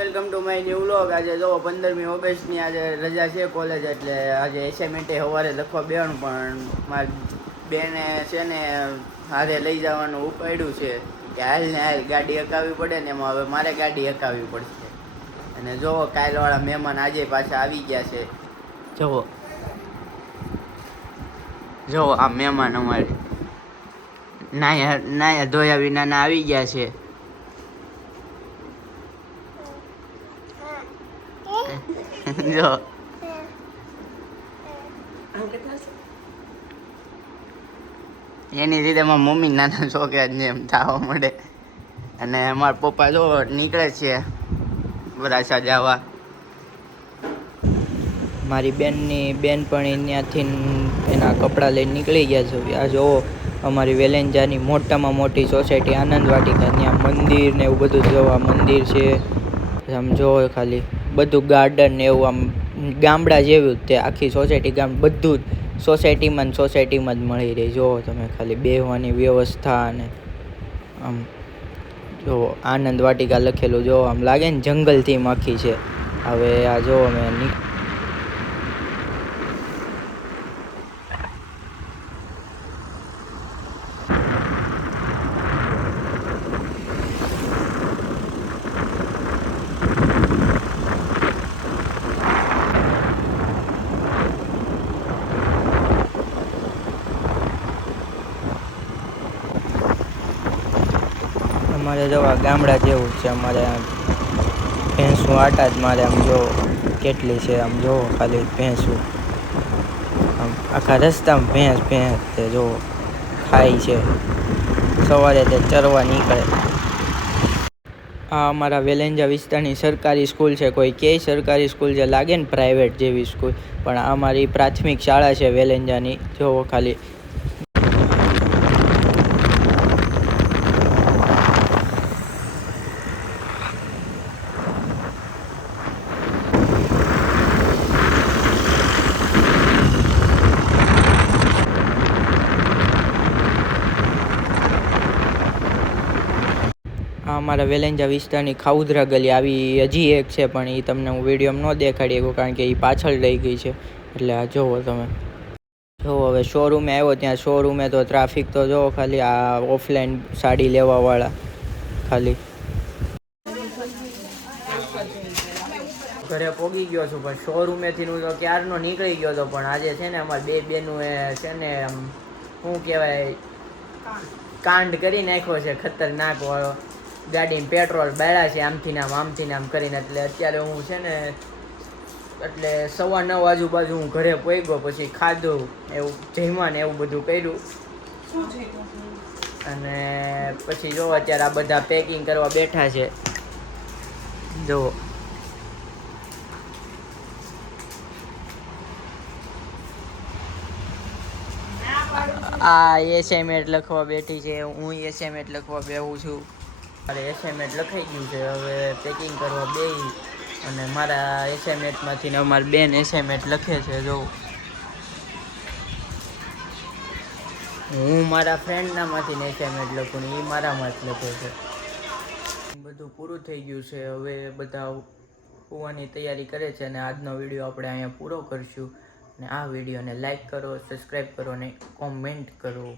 Welcome to my new vlog. આજે જો 15મી ઓગસ્ટની આજે રજા છે કોલેજ, એટલે આજે એસાઇનમેન્ટ સવારે લખવા બેવાનું, પણ મારી બેને છે ને હારે લઈ જવાનું ઉપાડ્યું છે કે હાલ ને હાલ ગાડી હકાવવી પડે ને, એમાં હવે મારે ગાડી હકાવવી પડશે. અને જો કાલવાળા મહેમાન આજે પાછા આવી ગયા છે. જુઓ જુઓ આ મહેમાન અમારે નાયા ધોયા વિનાના આવી ગયા છે. જો એની રીતે મારા મમ્મી નાના છોકરાને એમ થવા મળે. અને અમારા પપ્પા જો નીકળે છે વરાછા જવા. મારી બેનપણી ત્યાંથી એના કપડાં લઈને નીકળી ગયા છે. આ જોવો અમારી વેલેન્જાની મોટામાં મોટી સોસાયટી આનંદ વાટિકા, ત્યાં મંદિર ને એવું બધું જોવા મંદિર છે. આમ જોવો ખાલી બધું ગાર્ડન ને એવું આમ ગામડા જેવું જ તે આખી સોસાયટી બધું જ સોસાયટીમાં જ મળી રહી. જુઓ તમે ખાલી બેહવાની વ્યવસ્થા અને આમ જો આનંદ વાટિકા લખેલું જો આમ લાગે ને જંગલ થીમ આખી છે. હવે આ જો અમે અમારે જવા ગામડા જેવું છે. અમારે ભેંસું આટા જ મારે આમ જો કેટલી છે, આમ જો ખાલી ભેંસું આમ આખા રસ્તામાં ભેંસ તે જો ખાય છે. સવારે તે ચરવા નીકળે. આ અમારા વેલેન્જા વિસ્તારની સરકારી સ્કૂલ છે. કોઈ કે સરકારી સ્કૂલ જે લાગે ને પ્રાઇવેટ જેવી સ્કૂલ, પણ આ અમારી પ્રાથમિક શાળા છે વેલેન્જાની. જોવો ખાલી અમારા વેલેન્જા વિસ્તારની ખાઉધરા ગલી આવી હજી એક છે, પણ એ તમને હું વિડીયોમાં ન દેખાડી શકું કારણ કે એ પાછળ રહી ગઈ છે. એટલે આ જુઓ તમે જો હવે શોરૂમે આવ્યો, ત્યાં શોરૂમે તો ટ્રાફિક તો જો ખાલી આ ઓફલાઈન સાડી લેવાવાળા ખાલી. ઘરે પોગી ગયો છું, પણ શોરૂમેથી હું તો ક્યારનો નીકળી ગયો હતો. પણ આજે છે ને અમારે બે બેનું એ છે ને આમ શું કહેવાય કાંડ કરી નાખ્યો છે ખતરનાક વાળો. ગાડીને પેટ્રોલ બાળ્યા છે આમથી નામ કરીને. એટલે અત્યારે હું છે ને એટલે 9:15 આજુબાજુ હું ઘરે પહોંચ્યો. પછી ખાધું એવું જમ્યા ને એવું બધું કર્યું, અને પછી જો અત્યારે આ બધા પેકિંગ કરવા બેઠા છે. જો આ એસાઇનમેન્ટ લખવા બેઠી છે, હું એસાઇનમેન્ટ લખવા બેહું છું. મારે એસાઇનમેન્ટ લખાઈ ગયું છે, હવે પેકિંગ કરવા બેહી. અને મારા એસાઇનમેન્ટમાંથી અમારી બેન એસાઇનમેન્ટ લખે છે. જો હું મારા ફ્રેન્ડનામાંથી એસાઇનમેન્ટ લખું ને એ મારામાં જ લખે છે. બધું પૂરું થઈ ગયું છે, હવે બધા હોવાની તૈયારી કરે છે. અને આજનો વિડીયો આપણે અહીંયા પૂરો કરશું. અને આ વિડીયોને લાઈક કરો, સબસ્ક્રાઈબ કરો અને કોમેન્ટ કરો.